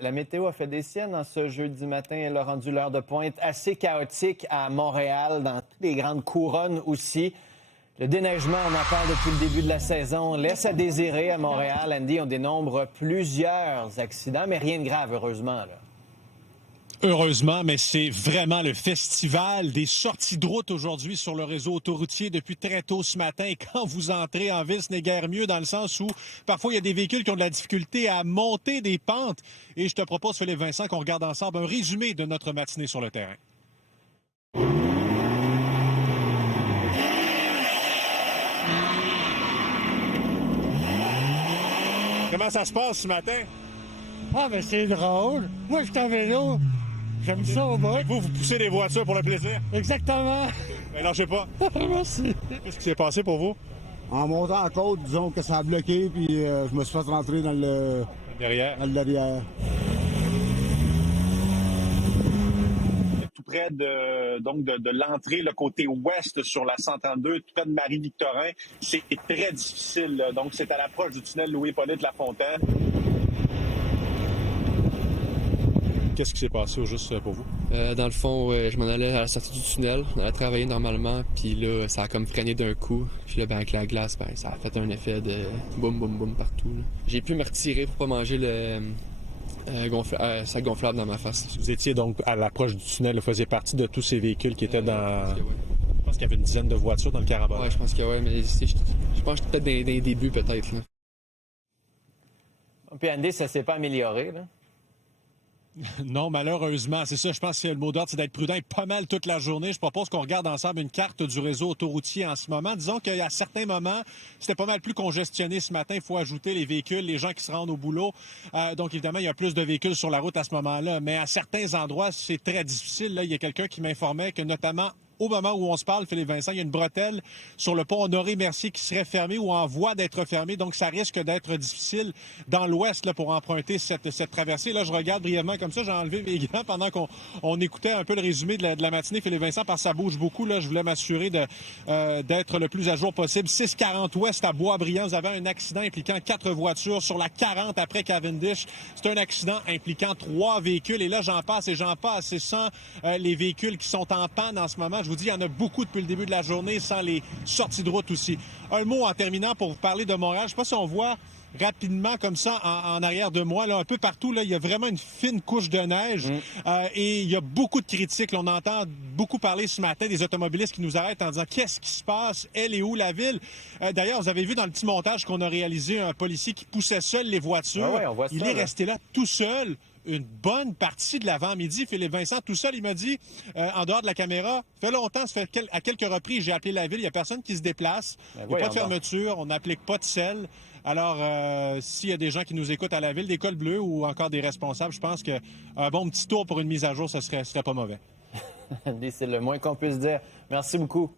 La météo a fait des siennes en ce jeudi matin. Elle a rendu l'heure de pointe assez chaotique à Montréal, dans toutes les grandes couronnes aussi. Le déneigement, on en parle depuis le début de la saison, laisse à désirer à Montréal. Andy, on dénombre plusieurs accidents, mais rien de grave, heureusement, là. Heureusement, mais c'est vraiment le festival des sorties de route aujourd'hui sur le réseau autoroutier depuis très tôt ce matin. Et quand vous entrez en ville, ce n'est guère mieux dans le sens où parfois il y a des véhicules qui ont de la difficulté à monter des pentes. Et je te propose, Philippe Vincent, qu'on regarde ensemble un résumé de notre matinée sur le terrain. Comment ça se passe ce matin? Ah, ben c'est drôle. Moi, je suis en vélo. J'aime ça au bout. Vous poussez des voitures pour le plaisir? Exactement. Mais lâchez pas. Merci. Qu'est-ce qui s'est passé pour vous? En montant en côte, disons que ça a bloqué, puis je me suis fait rentrer dans le derrière. Tout près de l'entrée, le côté ouest sur la 132, tout près de Marie-Victorin. C'est très difficile, là. Donc, c'est à l'approche du tunnel Louis-Hippolyte Lafontaine. Qu'est-ce qui s'est passé au juste pour vous? Dans le fond, je m'en allais à la sortie du tunnel, on allait travailler normalement, puis là, ça a comme freiné d'un coup. Puis là, ben, avec la glace, ben, ça a fait un effet de boum, boum, boum partout, là. J'ai pu me retirer pour pas manger le sac gonflable dans ma face. Vous étiez donc à l'approche du tunnel, vous faisiez partie de tous ces véhicules qui étaient dans... Ouais. Je pense qu'il y avait une dizaine de voitures dans le caravane. Ouais, je pense que ouais, mais je pense que j'étais peut-être dans les débuts, peut-être, là. Puis Andy, ça s'est pas amélioré, là? Non, malheureusement. C'est ça, je pense que le mot d'ordre, c'est d'être prudent pas mal toute la journée. Je propose qu'on regarde ensemble une carte du réseau autoroutier en ce moment. Disons qu'à certains moments, c'était pas mal plus congestionné ce matin. Il faut ajouter les véhicules, les gens qui se rendent au boulot. Donc, évidemment, il y a plus de véhicules sur la route à ce moment-là. Mais à certains endroits, c'est très difficile. Là, il y a quelqu'un qui m'informait que notamment au moment où on se parle, Philippe Vincent, il y a une bretelle sur le pont Honoré-Mercier qui serait fermée ou en voie d'être fermée. Donc, ça risque d'être difficile dans l'ouest là, pour emprunter cette traversée. Là, je regarde brièvement comme ça. J'ai enlevé mes gants pendant qu'on écoutait un peu le résumé de la matinée, Philippe Vincent, parce que ça bouge beaucoup. Là, je voulais m'assurer d'être le plus à jour possible. 640 ouest à Boisbriand, vous avez un accident impliquant 4 voitures sur la 40 après Cavendish. C'est un accident impliquant 3 véhicules. Et là, j'en passe et j'en passe. C'est sans les véhicules qui sont en panne en ce moment. Je vous dis, il y en a beaucoup depuis le début de la journée, sans les sorties de route aussi. Un mot en terminant pour vous parler de Montréal. Je ne sais pas si on voit rapidement comme ça en arrière de moi, là, un peu partout, là, il y a vraiment une fine couche de neige et il y a beaucoup de critiques. Là, on entend beaucoup parler ce matin des automobilistes qui nous arrêtent en disant qu'est-ce qui se passe? Elle est où la ville? D'ailleurs, vous avez vu dans le petit montage qu'on a réalisé un policier qui poussait seul les voitures. Ouais, on voit ça, il est resté là tout seul une bonne partie de l'avant-midi. Philippe Vincent, tout seul, il m'a dit, en dehors de la caméra, ça fait longtemps, à quelques reprises, j'ai appelé la ville, il n'y a personne qui se déplace, il n'y a pas de fermeture, on n'applique pas de sel. Alors, s'il y a des gens qui nous écoutent à la ville, des cols bleus ou encore des responsables, je pense qu'un bon petit tour pour une mise à jour, ce serait pas mauvais. Andy, c'est le moins qu'on puisse dire. Merci beaucoup.